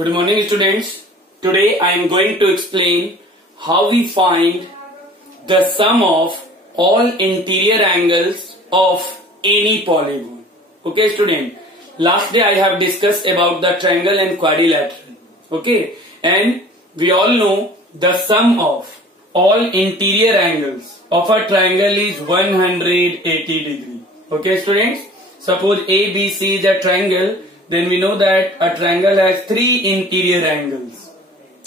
Good morning, students. Today I am going to explain how we find the sum of all interior angles of any polygon. Okay, student. Last day I have discussed about the triangle and quadrilateral. Okay, and we all know the sum of all interior angles of a triangle is 180 degree. Okay, students. Suppose ABC is a triangle. Then we know that a triangle has three interior angles,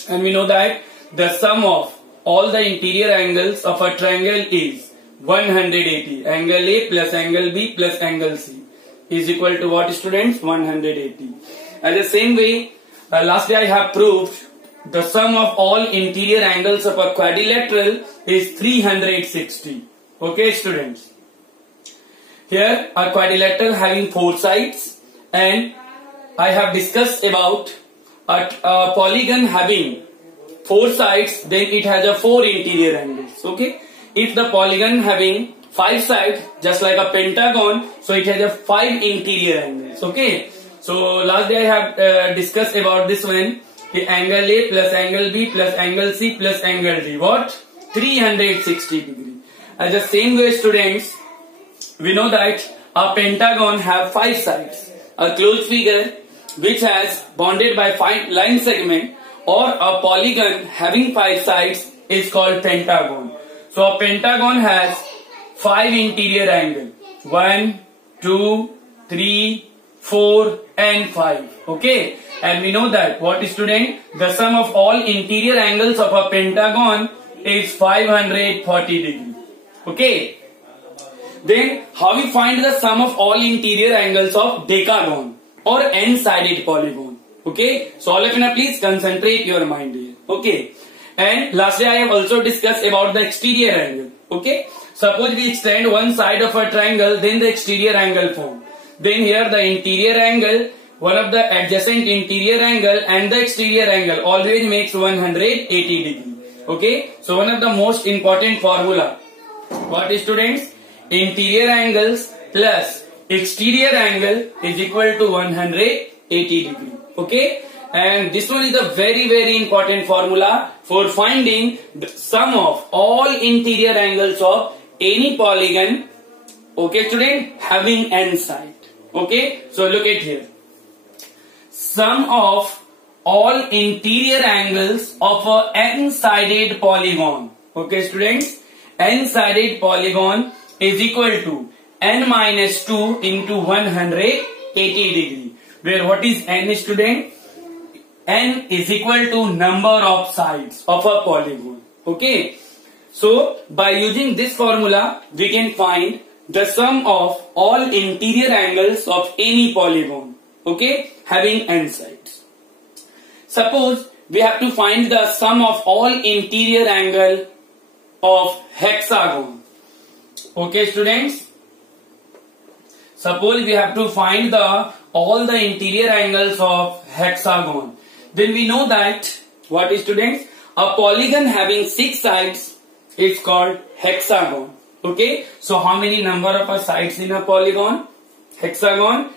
and we know that the sum of all the interior angles of a triangle is 180. Angle A plus angle B plus angle C is equal to what, students? 180. As the same way, last day I have proved the sum of all interior angles of a quadrilateral is 360. Okay, students. Here a quadrilateral having four sides, and I have discussed about a polygon having four sides, then it has a four interior angles. Okay, if the polygon having five sides, just like a pentagon, so it has a five interior angles. Okay, so last day I have discussed about this one, the angle A plus angle B plus angle C plus angle D. What? 360 degree. As the same way, students, we know that a pentagon have five sides. A closed figure which has bounded by five line segment, or a polygon having five sides is called pentagon. So a pentagon has five interior angles: 1, 2, 3, 4 and 5. Okay, and we know that what, student? The sum of all interior angles of a pentagon is 540 degree. Okay, then how we find the sum of all interior angles of decagon or n-sided polygon? Okay, so all of you please concentrate your mind here. Okay, and last day I have also discussed about the exterior angle. Okay, suppose we extend one side of a triangle, then the exterior angle form. Then here the interior angle, one of the adjacent interior angle and the exterior angle always makes 180 degree. Okay, so one of the most important formula. What is, students? Interior angles plus exterior angle is equal to 180 degree. Okay, and this one is a very important formula for finding the sum of all interior angles of any polygon. Okay, student, having n side. Okay, so look at here. Sum of all interior angles of a n-sided polygon. Okay, students, n-sided polygon is equal to n minus 2 into 180 degree, where what is n, student? N is equal to number of sides of a polygon. Okay, so by using this formula we can find the sum of all interior angles of any polygon, okay, having n sides. Suppose we have to find the sum of all interior angle of hexagon. Okay, students, suppose we have to find all the interior angles of hexagon. Then we know that what is, students? A polygon having six sides is called hexagon. Okay, so how many number of sides in a polygon? Hexagon?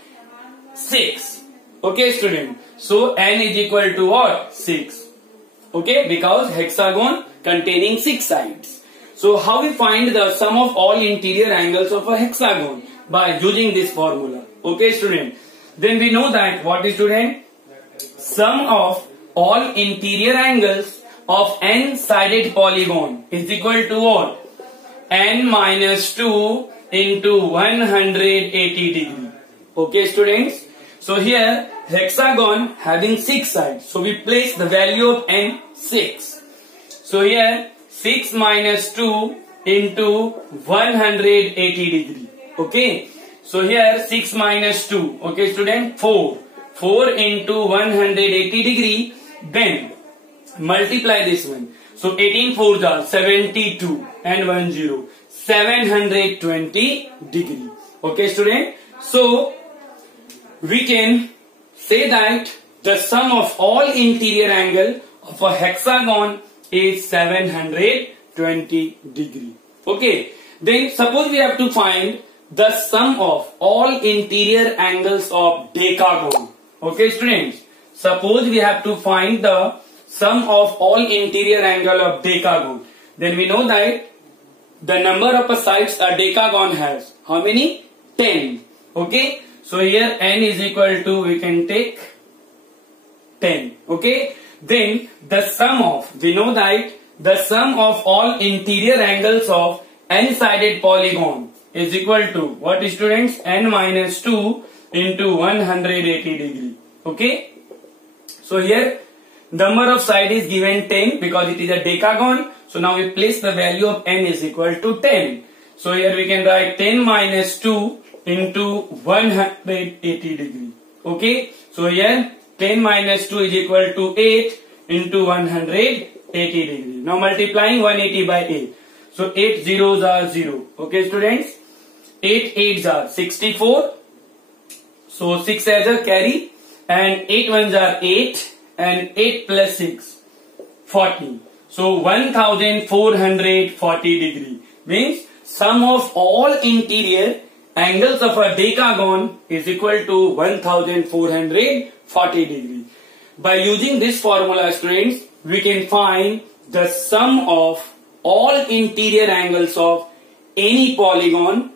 6. Okay, student. So n is equal to what? 6. Okay, because hexagon containing 6 sides. So how we find the sum of all interior angles of a hexagon? By using this formula. Okay, student. Then we know that what is, student? Sum of all interior angles of n-sided polygon is equal to what? N minus 2 into 180 degree. Okay, students. So here hexagon having 6 sides. So we place the value of n 6. So here 6 minus 2 into 180 degree. Okay, so here 6 minus 2. Okay, student, 4. 4 into 180 degree. Then multiply this one. So 18 4s are 72 and 1 0. 720 degree. Okay, student. So we can say that the sum of all interior angle of a hexagon is 720 degree. Okay, then suppose we have to find the sum of all interior angles of decagon. Okay, students. suppose we have to find the sum of all interior angle of decagon. Then we know that the number of sides a decagon has. How many? 10. Okay. So here n is equal to, we can take 10. Okay. Then the sum of, we know that the sum of all interior angles of n-sided polygon is equal to what, students? N minus 2 into 180 degree. Okay. So here number of side is given 10 because it is a decagon. So now we place the value of n is equal to 10. So here we can write 10 minus 2 into 180 degree. Okay. So here 10 minus 2 is equal to 8 into 180 degree. Now multiplying 180 by 8. So 8 zeros are 0. Okay, students. 8 8s are 64. So 6 as a carry. And 8 ones are 8. And 8 plus 6, 40. So 1440 degree. Means sum of all interior angles of a decagon is equal to 1440 degree. By using this formula, students, we can find the sum of all interior angles of any polygon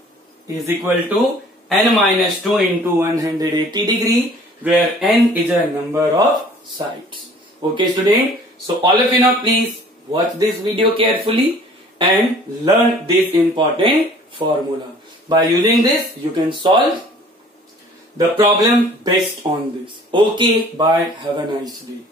is equal to n minus 2 into 180 degree, where n is a number of sides. Okay, student. So all of you now please watch this video carefully and learn this important formula. By using this, you can solve the problem based on this. Okay, bye. Have a nice day.